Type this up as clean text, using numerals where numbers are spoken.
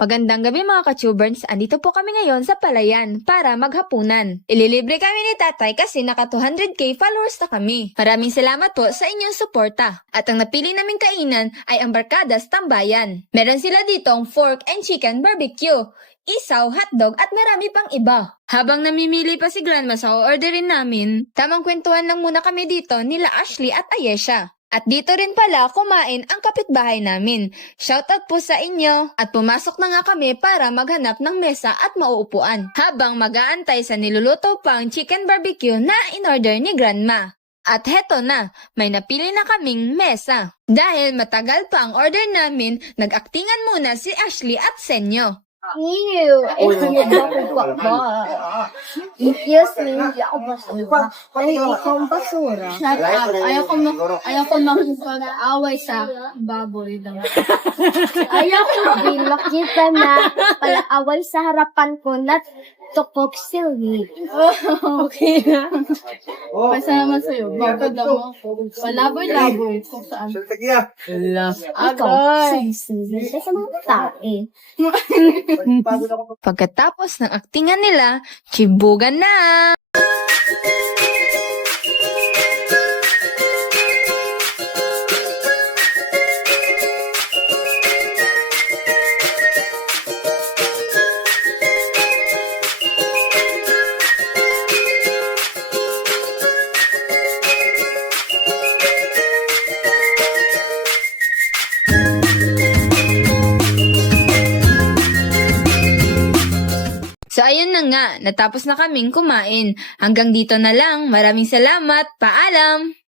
Magandang gabi mga ka-tubers, andito po kami ngayon sa Palayan para maghapunan. Ililibre kami ni tatay kasi naka 200k followers na kami. Maraming salamat po sa inyong suporta. At ang napili naming kainan ay ang Barkadas Tambayan. Meron sila ditong pork and chicken barbecue, isaw, hotdog at marami pang iba. Habang namimili pa si Grandma sa orderin namin, tamang kwentuhan lang muna kami dito nila Ashley at Ayesha. At dito rin pala kumain ang kapitbahay namin. Shoutout po sa inyo. At pumasok na nga kami para maghanap ng mesa at mauupuan. Habang mag-aantay sa niluluto pang chicken barbecue na in-order ni Grandma. At heto na, may napili na kaming mesa. Dahil matagal pa ang order namin, nag-aktingan muna si Ashley at Senyo. Ew! Excuse me, hindi ako basura. Ay, ikaw ang basura. Shut up. Ayaw ko makipag-away sa baboy daw. Ayaw ko makita na pala-away sa harapan ko na tukok silly. Okay na. Pasama sa'yo. Bakit mo? Palaboy-laboy. Kung saan. Ikaw, sisi. Sa mga tae. Pagkatapos ng aktingan nila, chibugan na! So ayun na nga, natapos na kaming kumain. Hanggang dito na lang. Maraming salamat. Paalam!